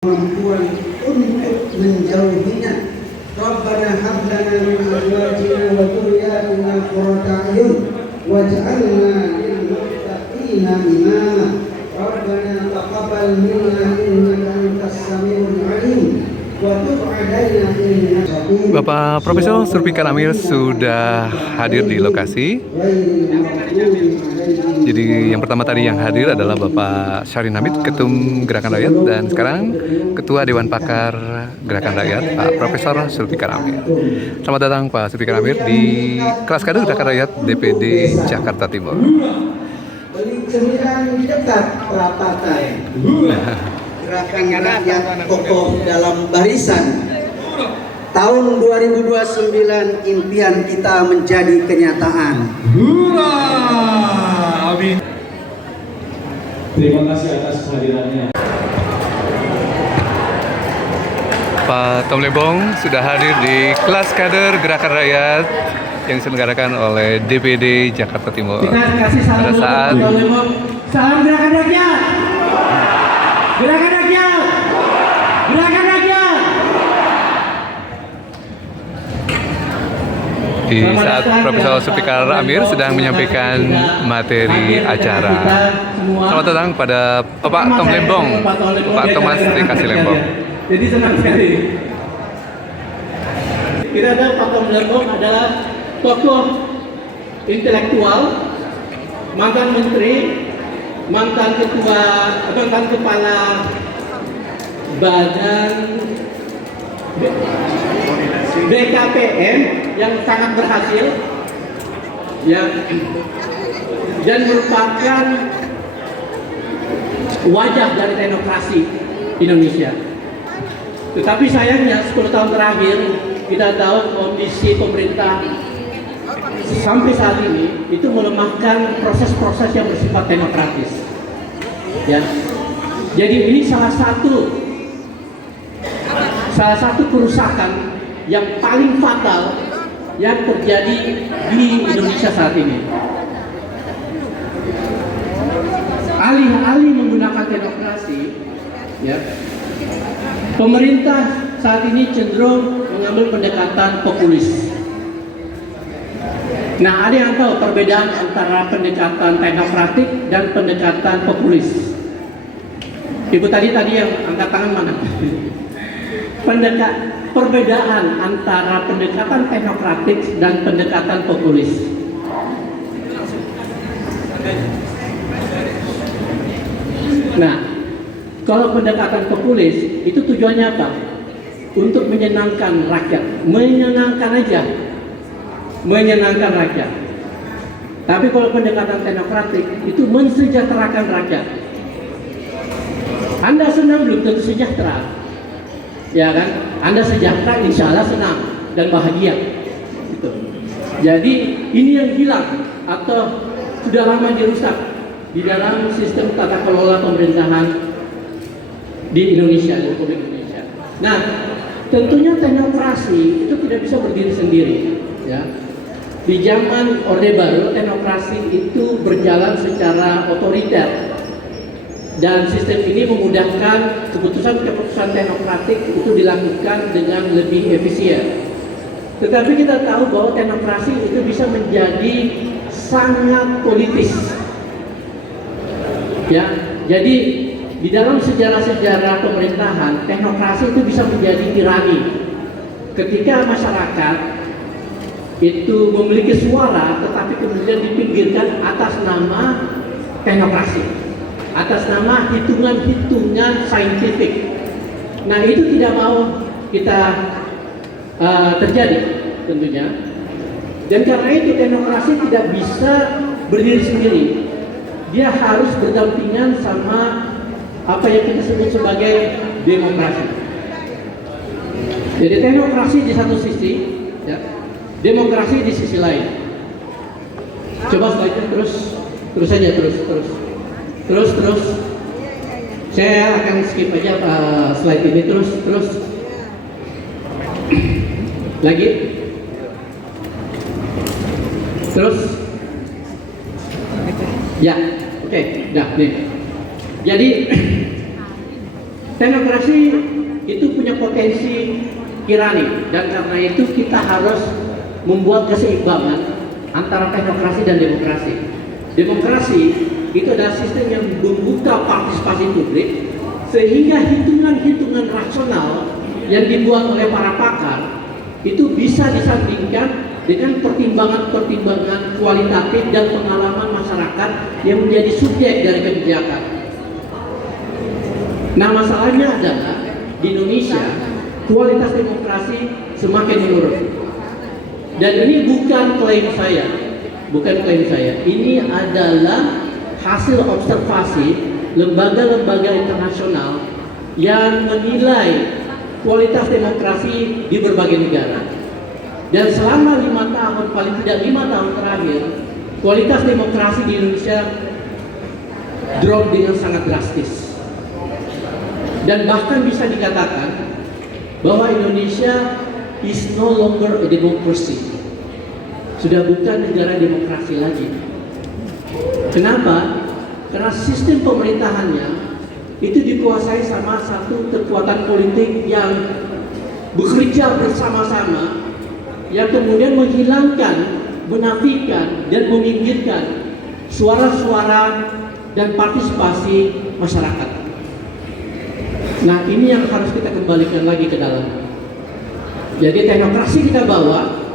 kemampuan untuk menjauhinya. Rabbana hab lana min azwajina wa dhurriyyatina qurrata a'yun waj'alna lil muttaqina imama. Rabbana taqabbal minna innaka antas samiul 'alim wa tub 'alaina innaka Bapak Profesor Zulfikar Amir sudah hadir di lokasi. Jadi yang pertama tadi yang hadir adalah Bapak Syahrin Hamid, Ketum Gerakan Rakyat, dan sekarang Ketua Dewan Pakar Gerakan Rakyat, Pak Profesor Zulfikar Amir. Selamat datang Pak Zulfikar Amir di kelas kader Gerakan Rakyat DPD Jakarta Timur. Sembilan dekat perapatan Gerakan Rakyat kokoh dalam barisan. Tahun 2029 impian kita menjadi kenyataan. Hurra! Amin. Terima kasih atas kehadirannya. Pak Tom Lembong sudah hadir di kelas kader Gerakan Rakyat yang diselenggarakan oleh DPD Jakarta Timur. Kita kasih salam Pada saat Tom Lembong. Salam Gerakan Rakyat. Gerakan Rakyat. Gerakan Rakyat. di saat Profesor Zulfikar Amir sedang menyampaikan materi acara. Selamat datang pada Bapak Tom Lembong, Pak Thomas Dikasih Lembong. Jadi senang sekali. Kita ada Pak Tom Lembong adalah tokoh intelektual, mantan menteri, mantan kepala badan BKPM yang sangat berhasil, ya, dan merupakan wajah dari teknokrasi Indonesia. Tetapi sayangnya 10 tahun terakhir kita tahu kondisi pemerintah sampai saat ini itu melemahkan proses-proses yang bersifat demokratis. Ya, jadi ini salah satu kerusakan yang paling fatal yang terjadi di Indonesia saat ini. Alih-alih menggunakan demokrasi, ya, pemerintah saat ini cenderung mengambil pendekatan populis. Nah, ada yang tahu perbedaan antara pendekatan teknokratik dan pendekatan populis? Ibu tadi yang angkat tangan mana? Perbedaan antara pendekatan teknokratik dan pendekatan populis. Nah, kalau pendekatan populis itu tujuannya apa? Untuk menyenangkan rakyat, menyenangkan rakyat. Tapi kalau pendekatan teknokratik itu mensejahterakan rakyat. Anda senang belum tentu sejahtera. Ya kan, Anda sejahtera, insya Allah senang dan bahagia. Gitu. Jadi ini yang hilang atau sudah lama dirusak di dalam sistem tata kelola pemerintahan di Indonesia, di Republik Indonesia. Nah, tentunya teknokrasi itu tidak bisa berdiri sendiri. Ya, di zaman Orde Baru teknokrasi itu berjalan secara otoriter. Dan sistem ini memudahkan keputusan-keputusan teknokratik itu dilakukan dengan lebih efisien. Tetapi kita tahu bahwa teknokrasi itu bisa menjadi sangat politis. Ya, jadi di dalam sejarah-sejarah pemerintahan, teknokrasi itu bisa menjadi tirani. Ketika masyarakat itu memiliki suara, tetapi kemudian dipinggirkan atas nama teknokrasi, atas nama hitungan-hitungan saintifik. Nah, itu tidak mau kita terjadi tentunya. Dan karena itu teknokrasi tidak bisa berdiri sendiri. Dia harus berdampingan sama apa yang kita sebut sebagai demokrasi. Jadi teknokrasi di satu sisi, ya, demokrasi di sisi lain. Coba slide-nya terus saja. Terus. Saya akan skip aja slide ini terus. Lagi. Terus. Ya, oke. Dah nih. Jadi Teknokrasi itu punya potensi tirani, dan karena itu kita harus membuat keseimbangan antara teknokrasi dan demokrasi. Demokrasi itu adalah sistem yang membuka partisipasi publik sehingga hitungan-hitungan rasional yang dibuat oleh para pakar itu bisa disandingkan dengan pertimbangan-pertimbangan kualitatif dan pengalaman masyarakat yang menjadi subjek dari kebijakan. Nah, masalahnya adalah di Indonesia kualitas demokrasi semakin menurun. Dan ini bukan klaim saya, ini adalah hasil observasi lembaga-lembaga internasional yang menilai kualitas demokrasi di berbagai negara. Dan selama 5 tahun, paling tidak 5 tahun terakhir, kualitas demokrasi di Indonesia drop dengan sangat drastis. Dan bahkan bisa dikatakan bahwa Indonesia is no longer a democracy. Sudah bukan negara demokrasi lagi. Kenapa? Karena sistem pemerintahannya itu dikuasai sama satu kekuatan politik yang bekerja bersama-sama, yang kemudian menghilangkan, menafikan, dan meminggirkan suara-suara dan partisipasi masyarakat. Nah, ini yang harus kita kembalikan lagi ke dalam. Jadi teknokrasi kita bawa,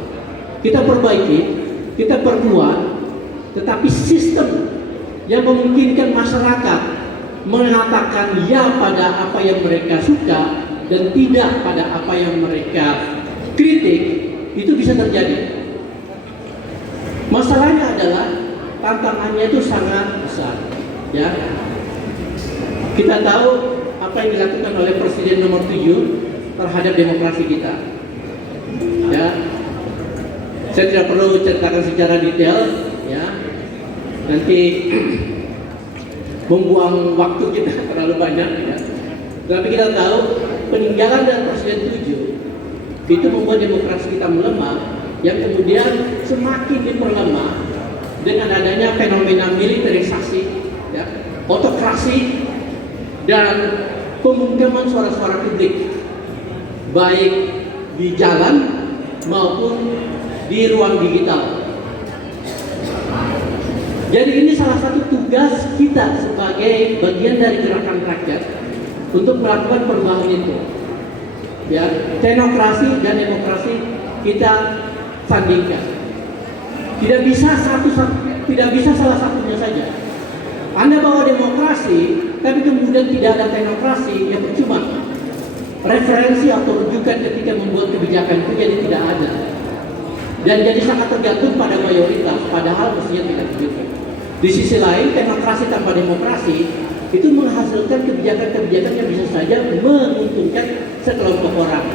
kita perbaiki, kita perkuat, tetapi sistem yang memungkinkan masyarakat mengatakan ya pada apa yang mereka suka dan tidak pada apa yang mereka kritik, itu bisa terjadi. Masalahnya adalah tantangannya itu sangat besar, ya. Kita tahu apa yang dilakukan oleh Presiden nomor 7 terhadap demokrasi kita, ya. Saya tidak perlu ceritakan secara detail, ya. Nanti membuang waktu kita terlalu banyak, ya. Tapi kita tahu peninggalan dari Presiden 7 itu membuat demokrasi kita melemah, yang kemudian semakin diperlemah dengan adanya fenomena militerisasi, ya, autokrasi, dan pemungkaman suara-suara publik, baik di jalan maupun di ruang digital. Jadi ini salah satu tugas kita sebagai bagian dari gerakan rakyat untuk melakukan perubahan itu. Ya, teknokrasi dan demokrasi kita sandingkan. Tidak bisa salah satunya saja. Anda bawa demokrasi, tapi kemudian tidak ada teknokrasi, ya percuma. Referensi atau rujukan ketika membuat kebijakan itu jadi tidak ada. Dan jadi sangat tergantung pada mayoritas, padahal mestinya tidak begitu. Di sisi lain, teknokrasi tanpa demokrasi itu menghasilkan kebijakan-kebijakan yang bisa saja menguntungkan sekelompok orang.